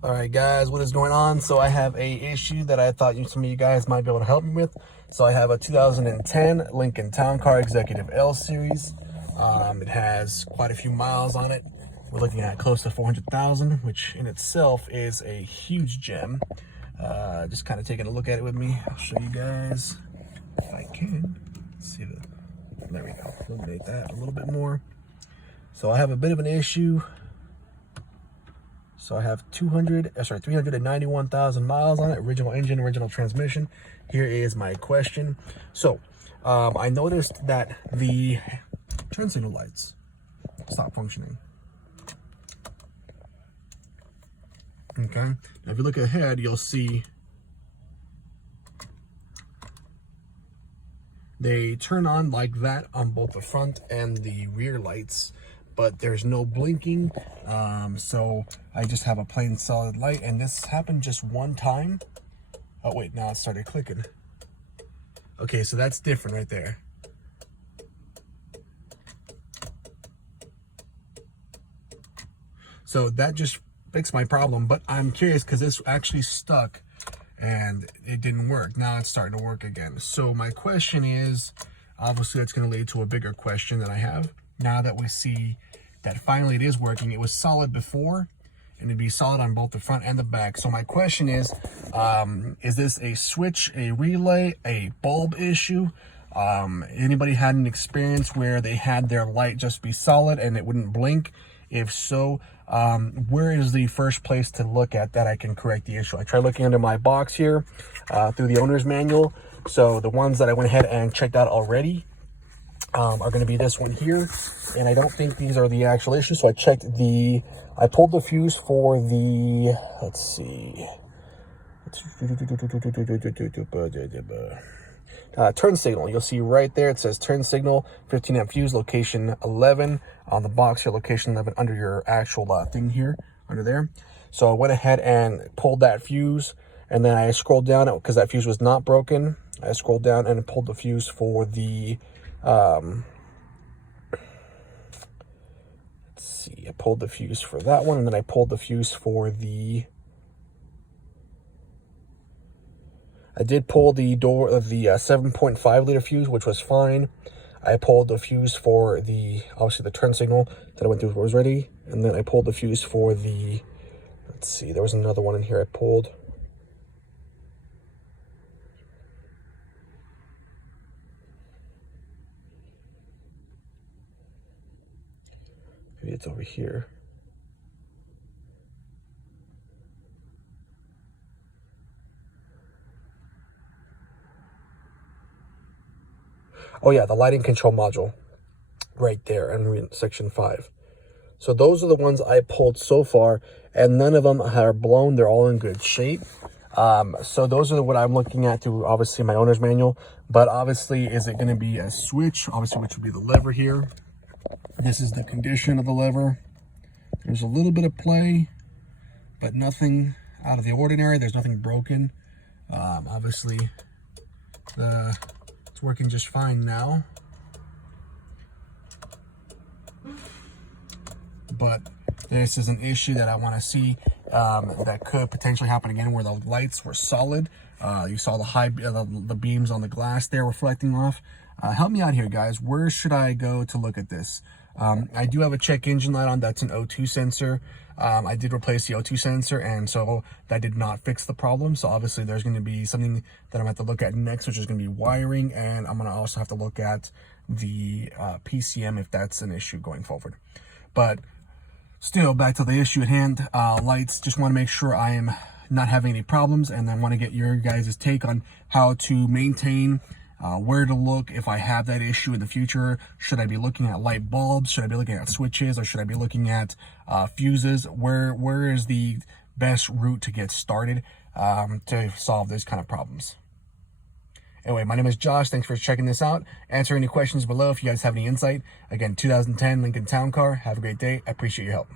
All right, guys, what is going on? So I have a issue that I thought some of you guys might be able to help me with. So I have a 2010 Lincoln Town Car Executive L Series. It has quite a few miles on it. We're looking at close to 400,000, which in itself is a huge gem. Just kind of taking a look at it with me. I'll show you guys if I can. Let's see there we go. Illuminate that a little bit more. So I have a bit of an issue. So I have 391,000 miles on it, original engine, original transmission. Here is my question. So I noticed that the turn signal lights stopped functioning. Okay, now if you look ahead, you'll see they turn on like that on both the front and the rear lights, but there's no blinking. So I just have a plain solid light, and this happened just one time. Oh wait, now it started clicking. Okay, so that's different right there. So that just fixed my problem, but I'm curious because this actually stuck and it didn't work. Now it's starting to work again. So my question is, obviously that's going to lead to a bigger question that I have. Now that we see that finally it is working, it was solid before, and it'd be solid on both the front and the back. So my question is this a switch, a relay, a bulb issue? Anybody had an experience where they had their light just be solid and it wouldn't blink? If so, where is the first place to look at that I can correct the issue? I tried looking under my box here through the owner's manual. So the ones that I went ahead and checked out already are going to be this one here, and I don't think these are the actual issues. So I pulled the fuse for the, let's see, turn signal. You'll see right there it says turn signal, 15 amp fuse, location 11 on the box here, location 11 under your actual thing here under there. So I went ahead and pulled that fuse, and then I scrolled down because that fuse was not broken. I scrolled down and pulled the fuse for the let's see, I pulled the fuse for that one, and then I pulled the fuse for the, I did pull the 7.5 liter fuse, which was fine. I pulled the fuse for the, obviously the turn signal that I went through was ready, and then I pulled the fuse for the, let's see, there was another one in here I pulled. Maybe it's over here. Oh yeah, the lighting control module right there in section 5. So those are the ones I pulled so far, and none of them are blown. They're all in good shape. So those are what I'm looking at through obviously my owner's manual. But obviously, is it going to be a switch? Obviously, which would be the lever here. This is the condition of the lever. There's a little bit of play, but nothing out of the ordinary. There's nothing broken. Obviously, it's working just fine now. But this is an issue that I want to see that could potentially happen again, where the lights were solid. You saw the beams on the glass there reflecting off. Help me out here, guys. Where should I go to look at this? I do have a check engine light on. That's an O2 sensor. I did replace the O2 sensor, and so that did not fix the problem. So obviously there's going to be something that I'm going to have to look at next, which is going to be wiring, and I'm going to also have to look at the PCM if that's an issue going forward. But still, back to the issue at hand, lights. Just want to make sure I am not having any problems, and then want to get your guys' take on how to maintain, where to look if I have that issue in the future. Should I be looking at light bulbs? Should I be looking at switches? Or should I be looking at fuses? Where is the best route to get started to solve those kind of problems? Anyway, my name is Josh. Thanks for checking this out. Answer any questions below if you guys have any insight. Again, 2010 Lincoln Town Car. Have a great day. I appreciate your help.